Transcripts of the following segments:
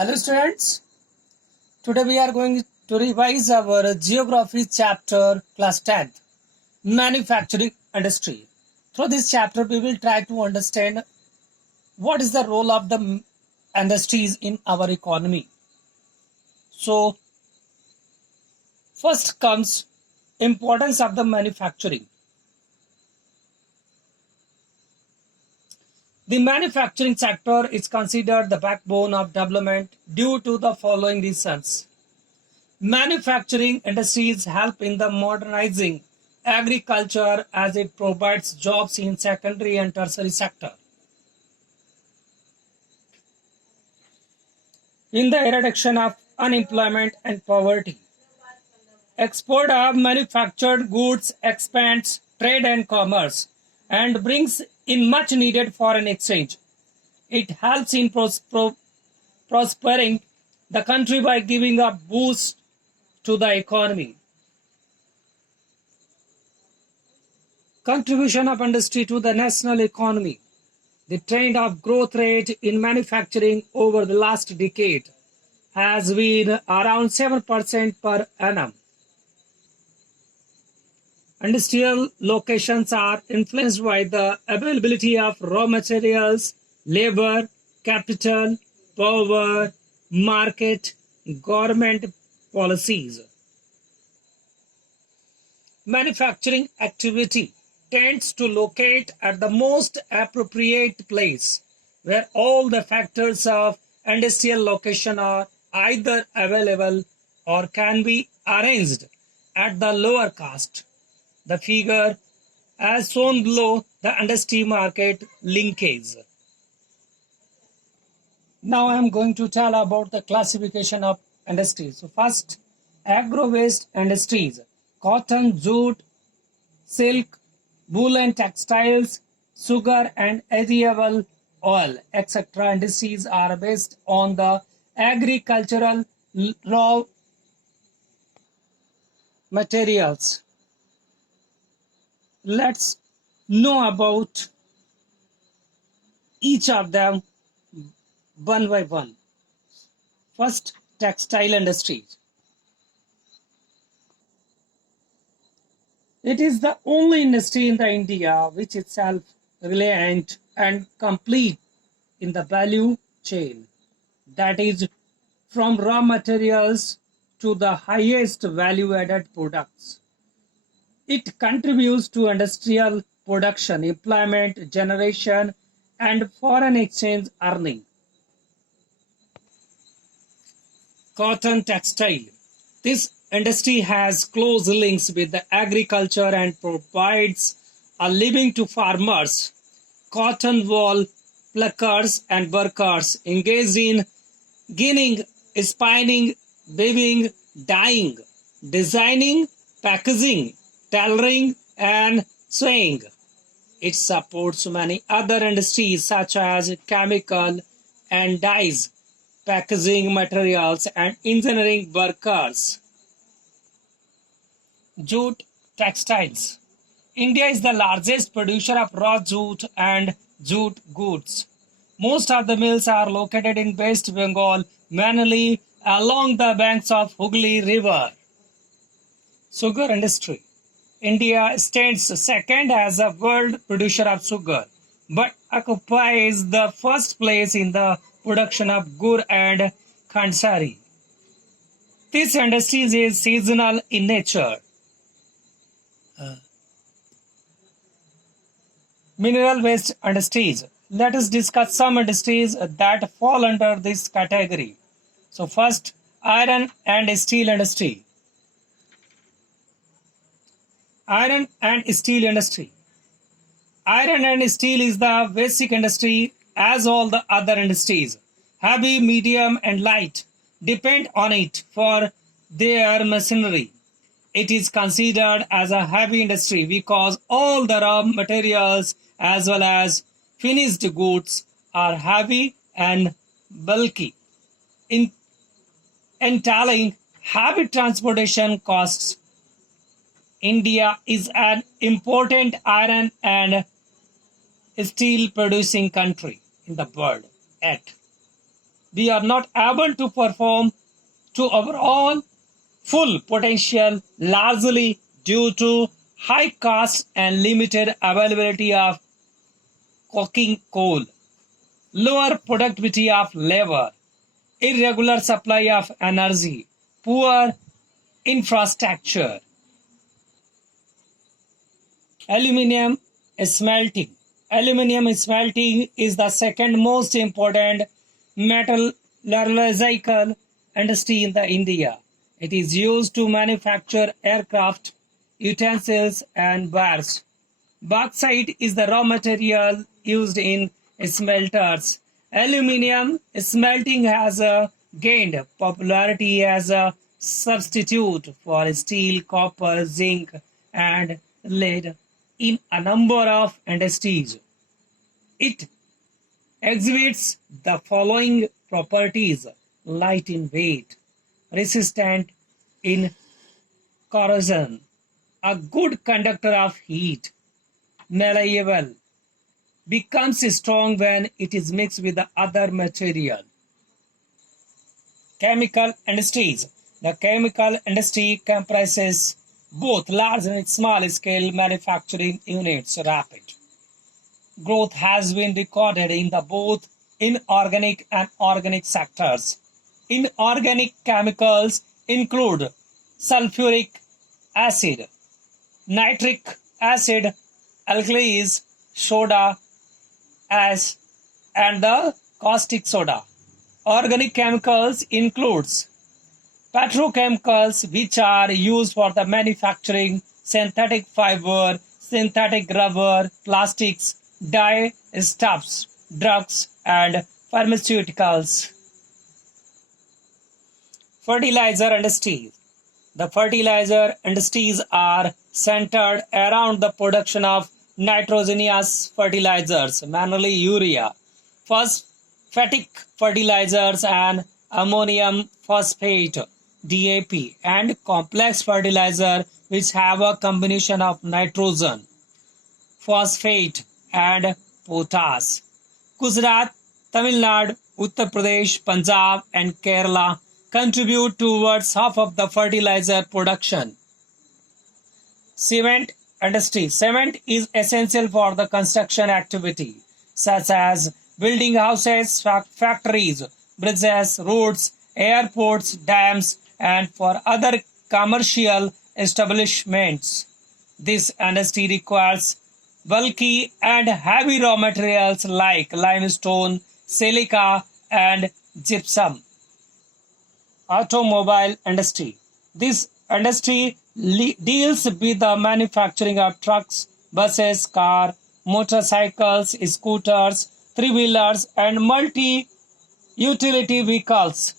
Hello students, today we are going to revise our geography chapter class 10th, manufacturing industry. Through this chapter we will try to understand what is the role of the industries in our economy. So first comes importance of the manufacturing. The manufacturing sector is considered the backbone of development due to the following reasons. Manufacturing industries help in the modernizing agriculture as it provides jobs in secondary and tertiary sector. In the reduction of unemployment and poverty. Export of manufactured goods expands trade and commerce and brings in much needed foreign exchange. It helps in prospering the country by giving a boost to the economy. Contribution of industry to the national economy. The trend of growth rate in manufacturing over the last decade has been around 7% per annum. Industrial locations are influenced by the availability of raw materials, labor, capital, power, market, government policies. Manufacturing activity tends to locate at the most appropriate place where all the factors of industrial location are either available or can be arranged at the lower cost. The figure as shown below the industry market linkage. Now I am going to tell about the classification of industries. So first, agro-waste industries, cotton, jute, silk, wool and textiles, sugar and edible oil, etc. industries are based on the agricultural raw materials. Let's know about each of them one by one. First, textile industry. It is the only industry in the India which itself reliant and complete in the value chain. That is from raw materials to the highest value added products. It contributes to industrial production, employment generation, and foreign exchange earning. Cotton textile. This industry has close links with the agriculture and provides a living to farmers, cotton wool pluckers and workers engaged in ginning, spinning, weaving, dyeing, designing, packaging, tailoring, and sewing. It supports many other industries such as chemical and dyes, packaging materials, and engineering workers. Jute textiles. India is the largest producer of raw jute and jute goods. Most of the mills are located in West Bengal, mainly along the banks of Hooghly River. Sugar industry. India stands second as a world producer of sugar, but occupies the first place in the production of gur and khandsari. This industry is seasonal in nature. Mineral waste industries. Let us discuss some industries that fall under this category. So first, iron and steel industry. Iron and steel industry. Iron and steel is the basic industry as all the other industries. Heavy, medium and light depend on it for their machinery. It is considered as a heavy industry because all the raw materials as well as finished goods are heavy and bulky, entailing heavy transportation costs. India is an important iron and steel producing country in the world at we are not able to perform to our all full potential, largely due to high cost and limited availability of coking coal, lower productivity of labor, irregular supply of energy, poor infrastructure. Aluminium smelting. Aluminium smelting is the second most important metallurgical industry in India. It is used to manufacture aircraft, utensils, and bars. Bauxite is the raw material used in smelters. Aluminium smelting has gained popularity as a substitute for steel, copper, zinc, and lead in a number of industries. It exhibits the following properties: light in weight, resistant in corrosion, a good conductor of heat, malleable, becomes strong when it is mixed with the other material. Chemical industries. The chemical industry comprises both large and small scale manufacturing units. Rapid growth has been recorded in the both inorganic and organic sectors. Inorganic chemicals include sulfuric acid, nitric acid, alkalis, soda ash, and the caustic soda. Organic chemicals includes petrochemicals, which are used for the manufacturing synthetic fiber, synthetic rubber, plastics, dye, stuffs, drugs, and pharmaceuticals. Fertilizer industries. The fertilizer industries are centered around the production of nitrogenous fertilizers, mainly urea, phosphatic fertilizers, and ammonium phosphate (DAP), and complex fertilizer which have a combination of nitrogen, phosphate, and potash. Gujarat, Tamil Nadu, Uttar Pradesh, Punjab, and Kerala contribute towards half of the fertilizer production. Cement industry. Cement is essential for the construction activity, such as building houses, factories, bridges, roads, airports, dams, and for other commercial establishments. This industry requires bulky and heavy raw materials like limestone, silica, and gypsum. Automobile industry. This industry deals with the manufacturing of trucks, buses, cars, motorcycles, scooters, three-wheelers, and multi-utility vehicles.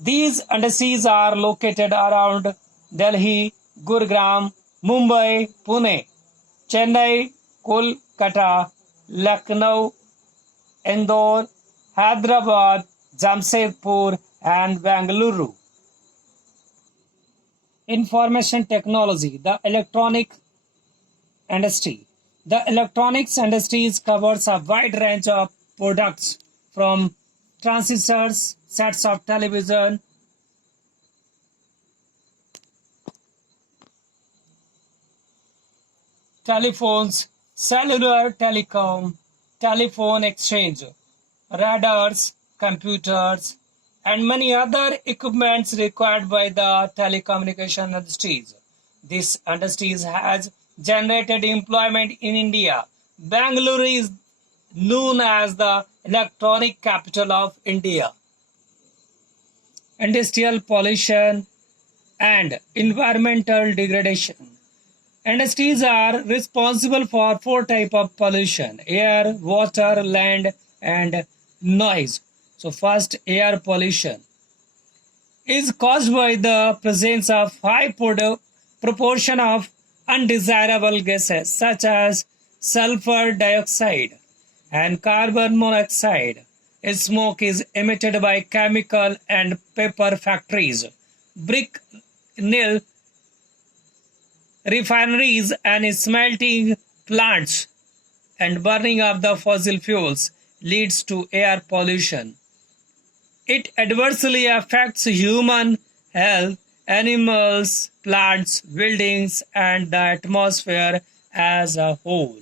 These industries are located around Delhi, Gurugram, Mumbai, Pune, Chennai, Kolkata, Lucknow, Indore, Hyderabad, Jamshedpur, and Bengaluru. Information technology, the electronic industry. The electronics industry covers a wide range of products from transistors, sets of television, telephones, cellular telecom, telephone exchange, radars, computers, and many other equipments required by the telecommunication industries. This industry has generated employment in India. Bangalore is known as the electronic capital of India. Industrial pollution and environmental degradation. Industries are responsible for four types of pollution: air, water, land, and noise. So first, air pollution is caused by the presence of high proportion of undesirable gases such as sulfur dioxide and carbon monoxide. Smoke is emitted by chemical and paper factories, brick nail refineries, and smelting plants, and burning of the fossil fuels. leads to air pollution. It adversely affects human health, animals, plants, buildings, and the atmosphere as a whole.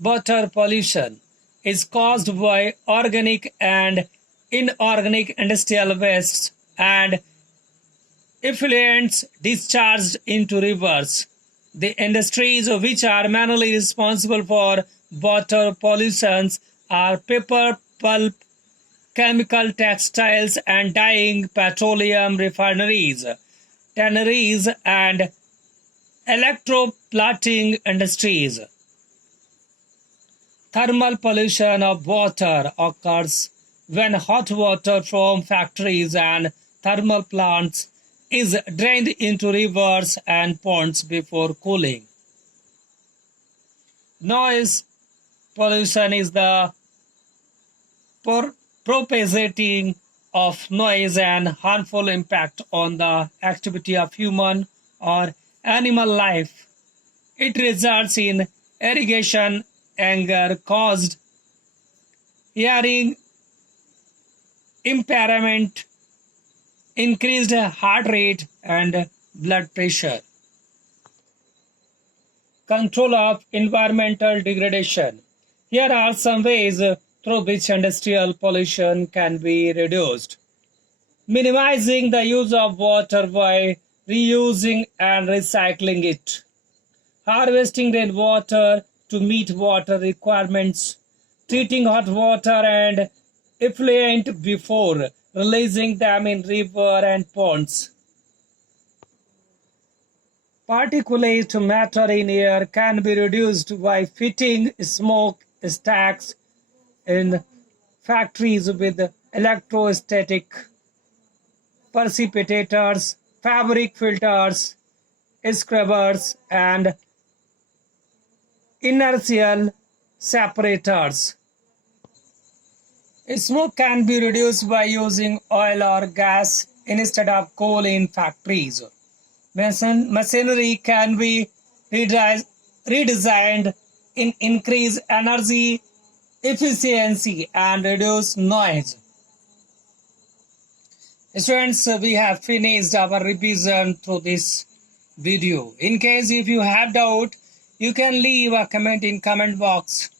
Water pollution is caused by organic and inorganic industrial wastes and effluents discharged into rivers. The industries which are mainly responsible for water pollution are paper, pulp, chemical, textiles, and dyeing, petroleum refineries, tanneries, and electroplating industries. Thermal pollution of water occurs when hot water from factories and thermal plants is drained into rivers and ponds before cooling. Noise pollution is the propagating of noise and harmful impact on the activity of human or animal life. It results in irrigation, anger caused, hearing impairment, increased heart rate, and blood pressure. Control of environmental degradation. Here are some ways through which industrial pollution can be reduced. Minimizing the use of water by reusing and recycling it. Harvesting rainwater to meet water requirements. Treating hot water and effluent before releasing them in river and ponds. Particulate matter in air can be reduced by fitting smoke stacks in factories with electrostatic precipitators, fabric filters, scrubbers, and inertial separators. Smoke can be reduced by using oil or gas instead of coal in factories. Machinery can be redesigned in increase energy efficiency and reduce noise. Students, we have finished our revision through this video. In case if you have doubt, you can leave a comment in comment box.